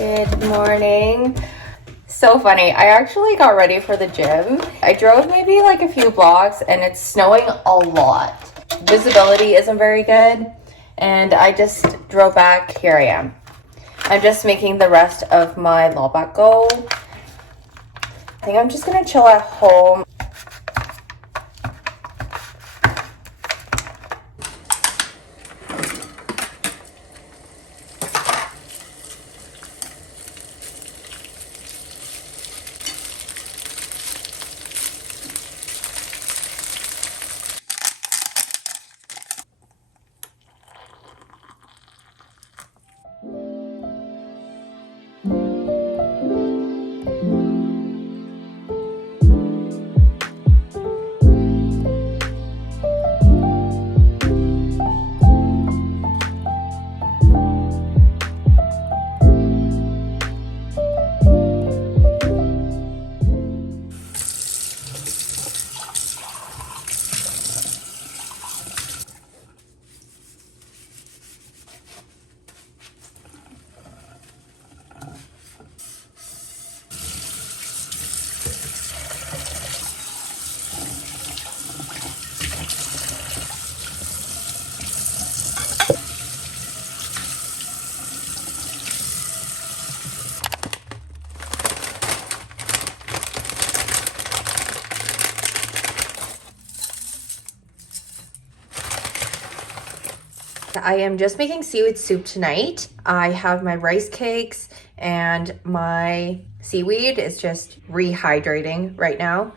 Good morning. So funny. I actually got ready for the gym. I drove maybe like a few blocks and it's snowing a lot. Visibility isn't very good. And I just drove back. Here I am. I'm just making the rest of my lawback go. I think I'm just gonna chill at home. I am just making seaweed soup tonight. I have my rice cakes and my seaweed is just rehydrating right now.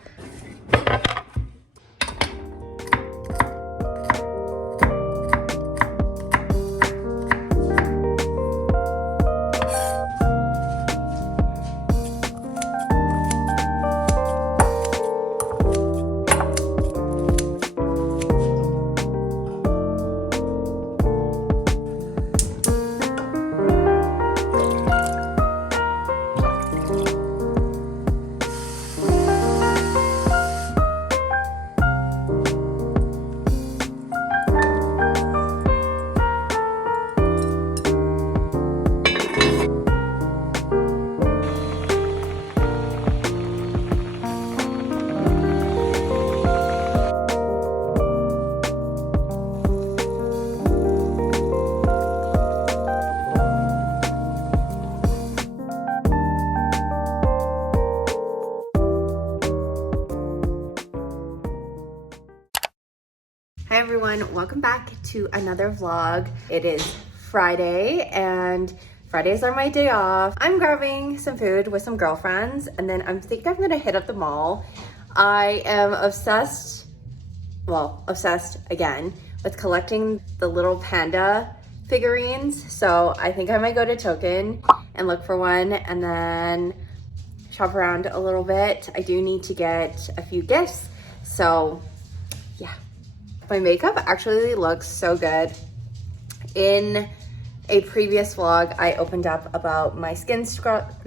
Hi everyone, welcome back to another vlog. It is Friday and Fridays are my day off. I'm grabbing some food with some girlfriends and then I think I'm gonna hit up the mall. I am obsessed again with collecting the little panda figurines. So I think I might go to Token and look for one and then shop around a little bit. I do need to get a few gifts, so yeah. My makeup actually looks so good. In a previous vlog, I opened up about my skin struggles,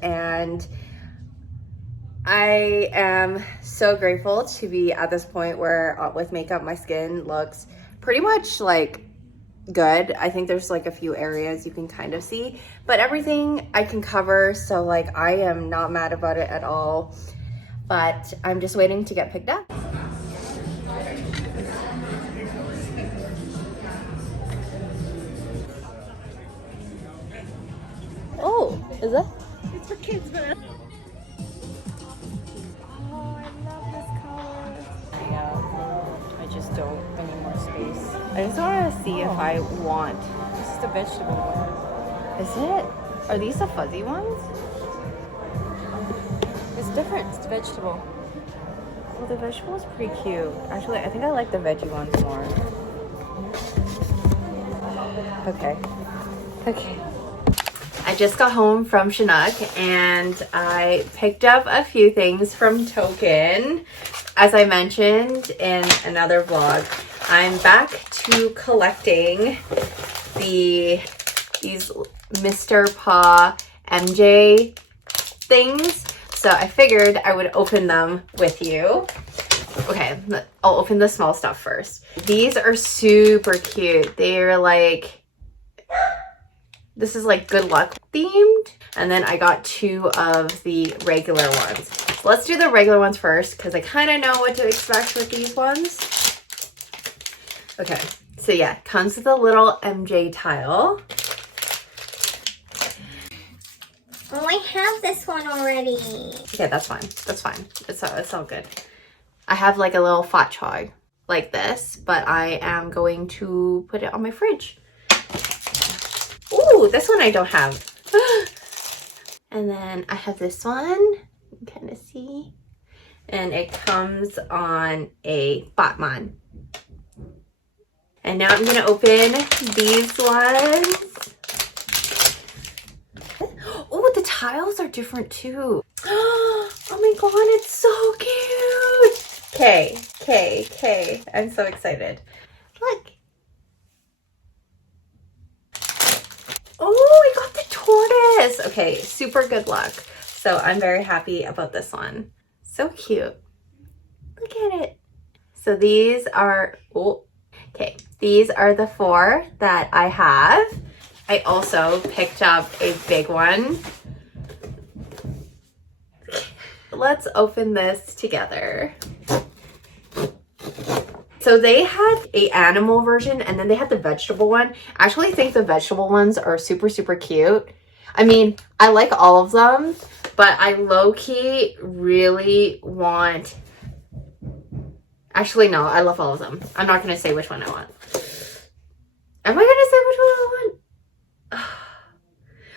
and I am so grateful to be at this point where with makeup, my skin looks pretty much like good. I think there's like a few areas you can kind of see, but everything I can cover. So like, I am not mad about it at all. But I'm just waiting to get picked up. Oh, is that? It's for kids, but oh, I love this color. Yeah, I just don't need more space. I just want to see if I want. This is the vegetable one. Is it? Are these the fuzzy ones? It's different. It's the vegetable. Well, the vegetable is pretty cute. Actually, I think I like the veggie ones more. Okay. I just got home from Chinook and I picked up a few things from Token. As I mentioned in another vlog, I'm back to collecting these Mr. Paw MJ things. So I figured I would open them with you. Okay, I'll open the small stuff first. These are super cute. They're like This is like good luck themed. And then I got 2 of the regular ones. So let's do the regular ones first because I kind of know what to expect with these ones. Okay, so yeah, comes with a little MJ tile. Oh, I have this one already. Okay, that's fine. That's fine. It's all good. I have like a little fat chog like this, but I am going to put it on my fridge. Ooh, this one I don't have. And then I have this one. You can kind of see. And it comes on a Batman. And now I'm gonna open these ones. Oh, the tiles are different too. Oh my god, it's so cute. Okay. I'm so excited. Look. Oh, I got the tortoise. Okay, super good luck. So I'm very happy about this one. So cute. Look at it. So these are, okay. These are the 4 that I have. I also picked up a big one. Let's open this together. So they had a animal version and then they had the vegetable one. I actually think the vegetable ones are super, super cute. I mean, I like all of them, but I low-key really want... Actually, no, I love all of them. I'm not going to say which one I want. Am I going to say which one I want?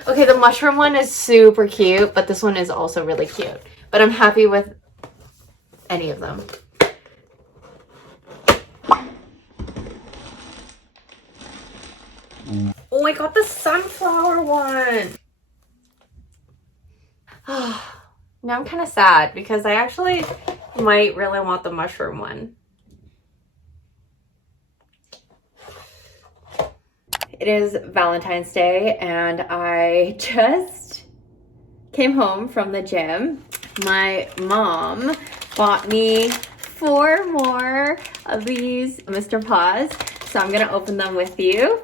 Okay, the mushroom one is super cute, but this one is also really cute. But I'm happy with any of them. Oh, I got the sunflower one. Now I'm kind of sad because I actually might really want the mushroom one. It is Valentine's Day and I just came home from the gym. My mom bought me 4 more of these Mr. Paws, so I'm gonna open them with you.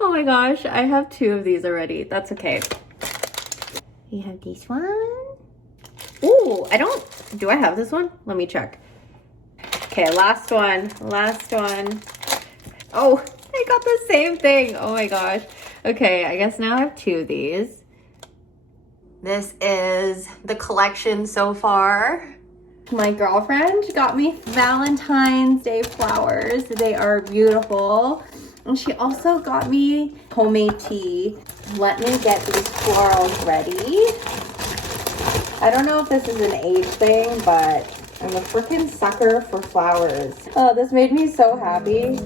Oh my gosh, I have 2 of these already. That's okay. We have this one. Ooh, do I have this one? Let me check. Okay, last one. Oh, I got the same thing. Oh my gosh. Okay, I guess now I have 2 of these. This is the collection so far. My girlfriend got me Valentine's Day flowers. They are beautiful. And she also got me homemade tea. Let me get these florals ready. I don't know if this is an age thing, but I'm a freaking sucker for flowers. Oh, this made me so happy.